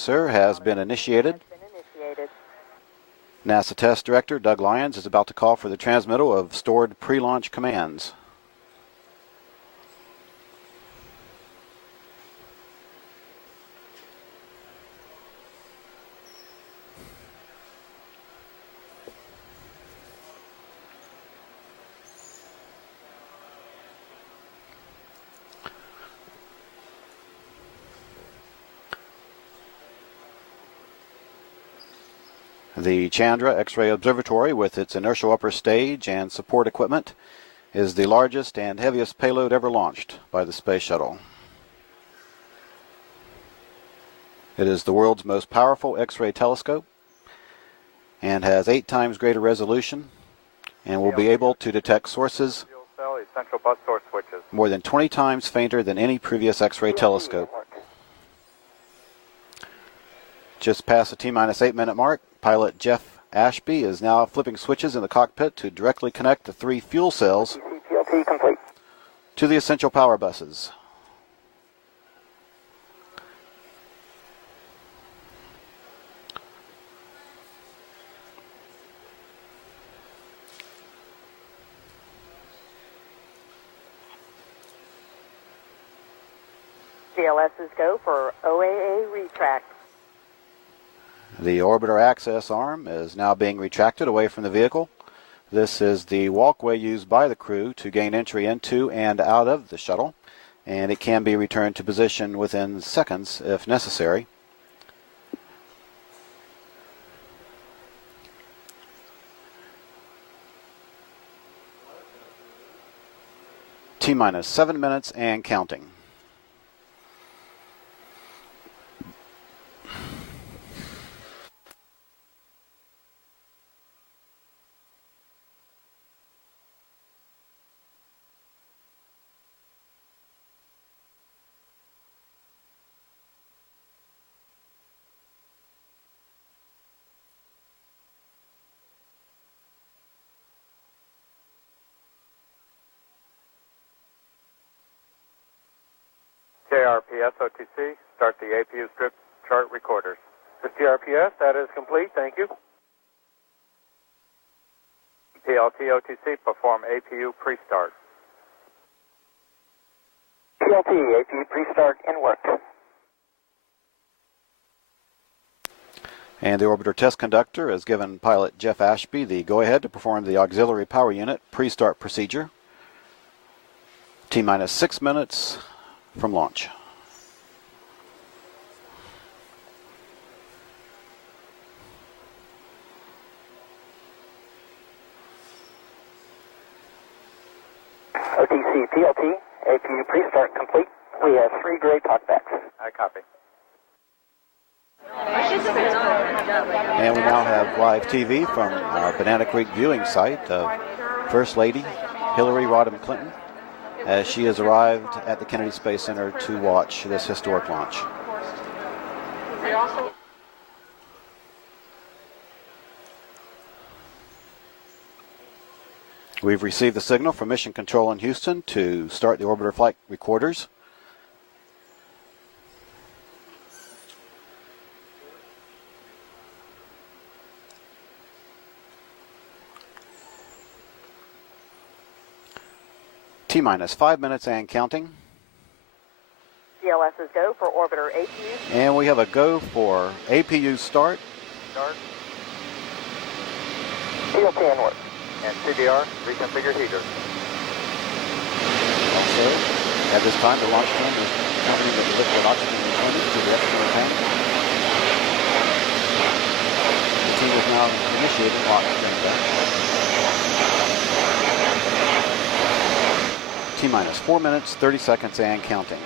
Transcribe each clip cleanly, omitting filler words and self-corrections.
Sir, has been initiated. NASA Test Director Doug Lyons is about to call for the transmittal of stored pre-launch commands. The Chandra X-ray Observatory, with its inertial upper stage and support equipment, is the largest and heaviest payload ever launched by the Space Shuttle. It is the world's most powerful X-ray telescope and has 8 times greater resolution and will be able to detect sources more than 20 times fainter than any previous X-ray telescope. Just past the T-minus 8-minute mark, pilot Jeff Ashby is now flipping switches in the cockpit to directly connect the 3 fuel cells to the essential power buses. CLS's go for OAA retract. The orbiter access arm is now being retracted away from the vehicle. This is the walkway used by the crew to gain entry into and out of the shuttle, and it can be returned to position within seconds if necessary. T-minus 7 minutes and counting. JRPS OTC, start the APU strip chart recorders. This JRPS, that is complete, thank you. PLT OTC, perform APU pre-start. PLT, APU pre-start in work. And the orbiter test conductor has given pilot Jeff Ashby the go-ahead to perform the auxiliary power unit pre-start procedure. T-minus 6 minutes from launch. OTC, PLT, APU pre-start complete. We have 3 gray talkbacks. I copy. And we now have live TV from our Banana Creek viewing site of First Lady Hillary Rodham Clinton, as she has arrived at the Kennedy Space Center to watch this historic launch. We've received the signal from Mission Control in Houston to start the orbiter flight recorders. T-minus 5 minutes and counting. CLS's go for orbiter APU. And we have a go for APU start. Start. PLT in work. And CDR, reconfigure heater. Also, at this time, the launch team is accompanying the liquid oxygen component to the external tank. The team is now initiating oxygen back. T-minus 4 minutes, 30 seconds, and counting.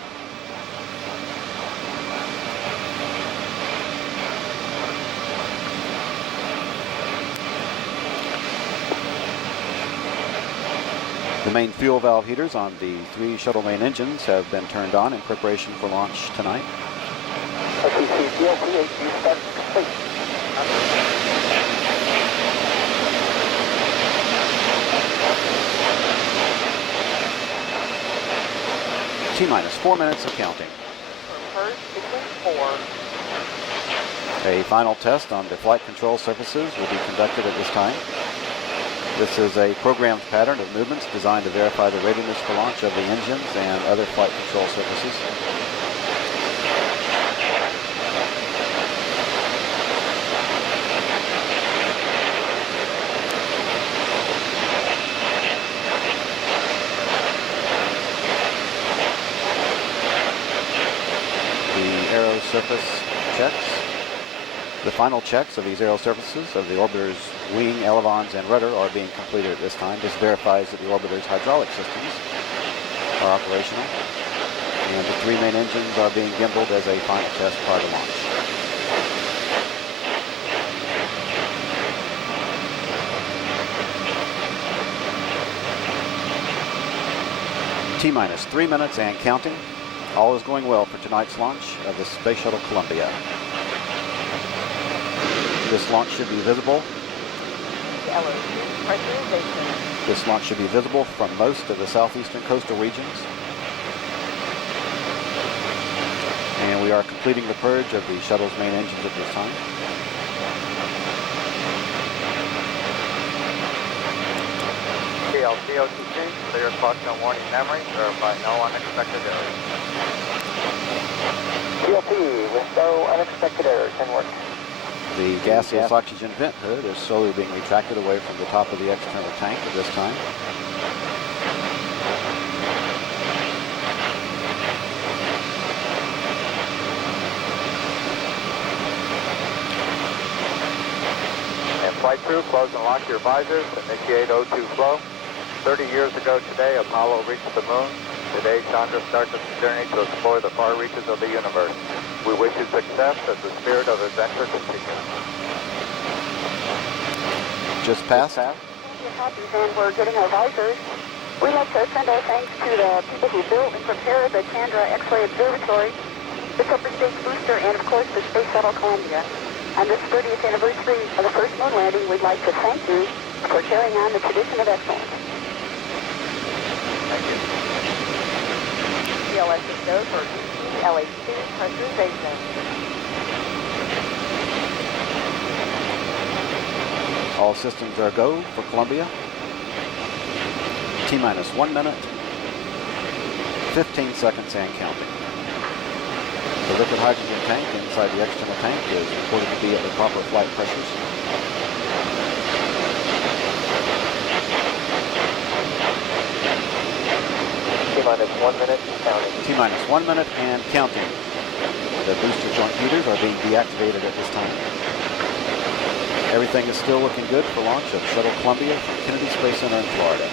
The main fuel valve heaters on the 3 shuttle main engines have been turned on in preparation for launch tonight. OTC, PLT, APU start complete. T-minus 4 minutes of counting. First, sequence 4. A final test on the flight control surfaces will be conducted at this time. This is a programmed pattern of movements designed to verify the readiness for launch of the engines and other flight control surfaces. The aero surface checks. The final checks of these aero surfaces of the orbiter's wing, elevons, and rudder are being completed at this time. This verifies that the orbiter's hydraulic systems are operational, and the 3 main engines are being gimbaled as a final test prior to launch. T-minus 3 minutes and counting. All is going well for tonight's launch of the Space Shuttle Columbia. This launch should be visible. This launch should be visible from most of the southeastern coastal regions. And we are completing the purge of the shuttle's main engines at this time. TLC-OTC, clear caution warning memory, verify no unexpected errors. TLC with no unexpected errors and work. The gaseous oxygen vent hood is slowly being retracted away from the top of the external tank at this time. And flight crew, close and lock your visors. Initiate O2 flow. 30 years ago today, Apollo reached the moon. Today, Chandra starts its journey to explore the far reaches of the universe. We wish you success as the spirit of adventure continues. Just passed. And we're getting our visors. We'd like to send our thanks to the people who built and prepared the Chandra X-ray Observatory, the Super Space Booster, and of course the Space Shuttle Columbia. On this 30th anniversary of the first moon landing, we'd like to thank you for carrying on the tradition of excellence. Thank you. CLS is go for LH2 pressurization. All systems are go for Columbia. T-minus 1 minute, 15 seconds and counting. The liquid hydrogen tank inside the external tank is reported to be at the proper flight pressures. T-minus 1 minute and counting. T-minus 1 minute and counting. The booster joint heaters are being deactivated at this time. Everything is still looking good for launch of Shuttle Columbia from Kennedy Space Center in Florida.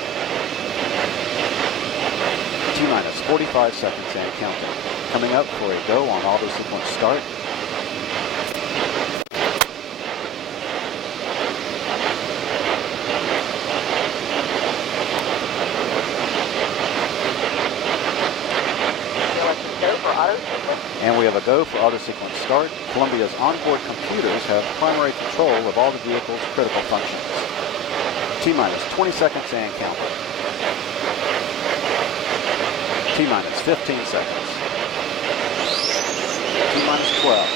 T-minus 45 seconds and counting. Coming up for a go on auto sequence start. And we have a go for auto sequence start. Columbia's onboard computers have primary control of all the vehicle's critical functions. T-minus 20 seconds and counting. T-minus 15 seconds. T-minus 12.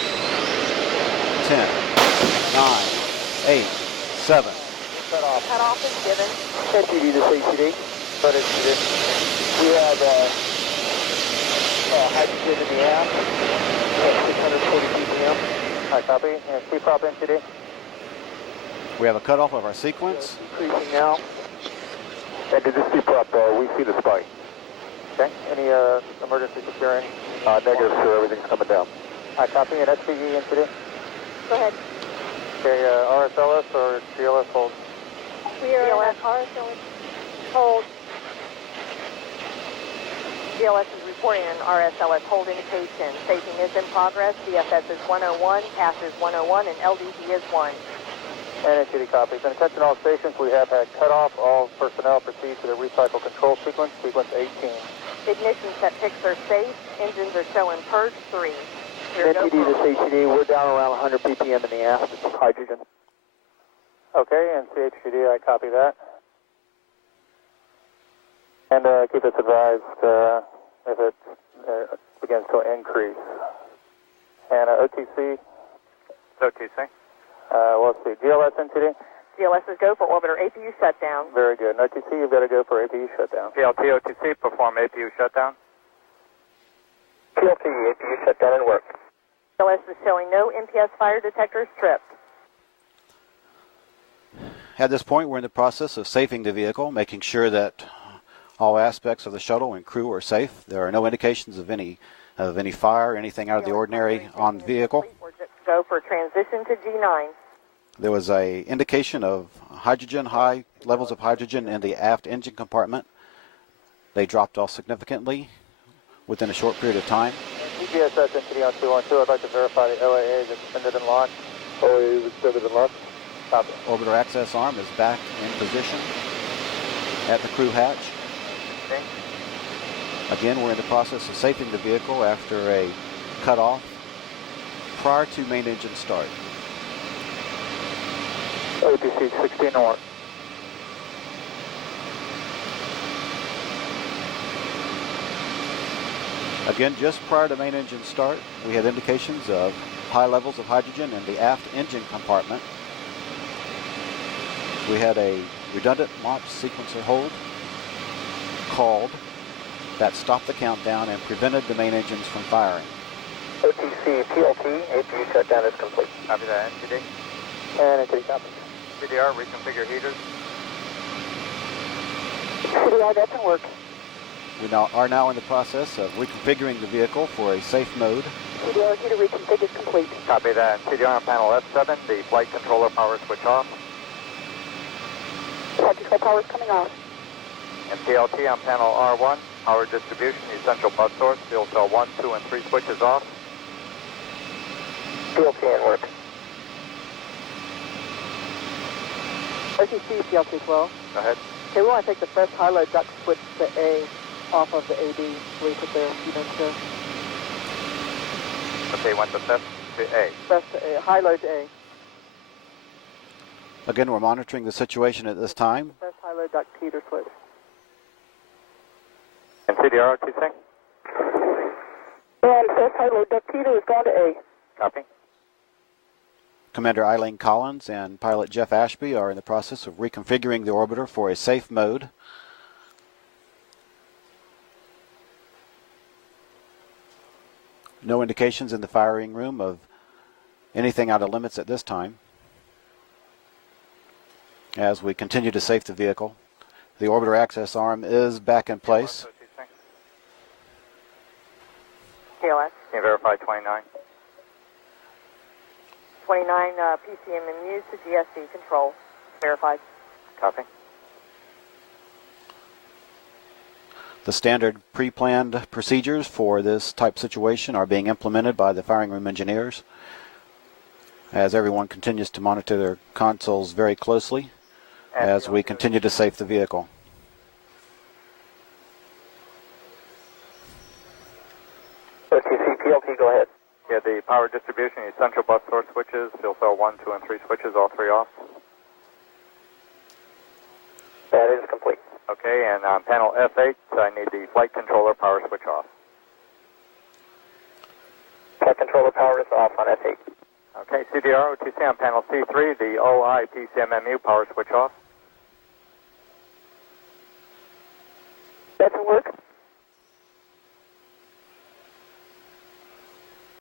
10, 9, 8, 7. Cutoff is given. STD to CCD. But we have hydrogen in the air at 640 ppm. Hi, copy. And C-prop NTD. We have a cutoff of our sequence. Increasing now. And to this C-prop, we see the spike. Okay. Any emergency securing? Negative, sir. Everything's coming down. Hi, copy. And SPE NTD. Go ahead. Okay, RSLS or GLS hold? We are GLS. RSLS hold. GLS is reporting an RSLS hold indication. Staging is in progress. DFS is 101, CAS is 101, and LDG is 1. And NTD copies. And attention all stations, we have had cutoff. All personnel proceed to the recycle control sequence, sequence 18. Ignition set picks are safe. Engines are showing purge 3. NTD to CCD, we're down around 100 ppm in the air. This is hydrogen. Okay, and CHGD, I copy that. And keep us advised if it begins to increase. And OTC, OTC. Let's see, GLS NTD? GLS is go for orbiter APU shutdown. Very good. And OTC, you've got to go for APU shutdown. PLT OTC, perform APU shutdown. PLT, APU shutdown and work. GLS is showing no MPS fire detectors tripped. At this point, we're in the process of safing the vehicle, making sure that all aspects of the shuttle and crew are safe. There are no indications of any fire, anything out of the ordinary on the vehicle. Go for transition to G9. There was a indication of hydrogen, high levels of hydrogen in the aft engine compartment. They dropped off significantly within a short period of time. GPSS NTD on 212, I'd like to verify the OAA is extended and launched. OAA is extended and launched. Copy. Orbiter access arm is back in position at the crew hatch. Okay. Again, we're in the process of safing the vehicle after a cutoff prior to main engine start. OTC 16 north. Again, just prior to main engine start, we had indications of high levels of hydrogen in the aft engine compartment. We had a redundant launch sequencer hold called that stopped the countdown and prevented the main engines from firing. OTC PLT, APU shutdown is complete. Copy that, NTD. And NTD copy. CDR, reconfigure heaters. CDR, that's in work. We are now in the process of reconfiguring the vehicle for a safe mode. CDR heater reconfig is complete. Copy that. CDR on panel F7, the flight controller power switch off. Flight control power is coming off. And PLT on panel R1, power distribution, essential bus source, fuel cell 1, 2, and 3 switches off. PLT in work. OTC PLT 12. Go ahead. Okay, we want to take the first high load duct switch to A off of the AD so we put the units to Okay, went the first to A. first to A, high load to A. Again, we're monitoring the situation at this time. First high load duct heater switch. And CDR OTC? And first high load duct heater is gone to A. Copy. Commander Eileen Collins and pilot Jeff Ashby are in the process of reconfiguring the orbiter for a safe mode. No indications in the firing room of anything out of limits at this time. As we continue to safe the vehicle, the orbiter access arm is back in place. KLS. Can you verify 29? 29 PCMMUs to GSD control. Verified. Copy. The standard pre-planned procedures for this type situation are being implemented by the firing room engineers as everyone continues to monitor their consoles very closely as we continue to safe the vehicle. OTC PLT, go ahead. Yeah, the power distribution, essential bus source switches, fuel cell 1, 2, and 3 switches, all 3 off. That is complete. Okay, and on panel F8, I need the flight controller power switch off. Flight controller power is off on F8. Okay, CDR OTC on panel C3, the OI PCMMU power switch off.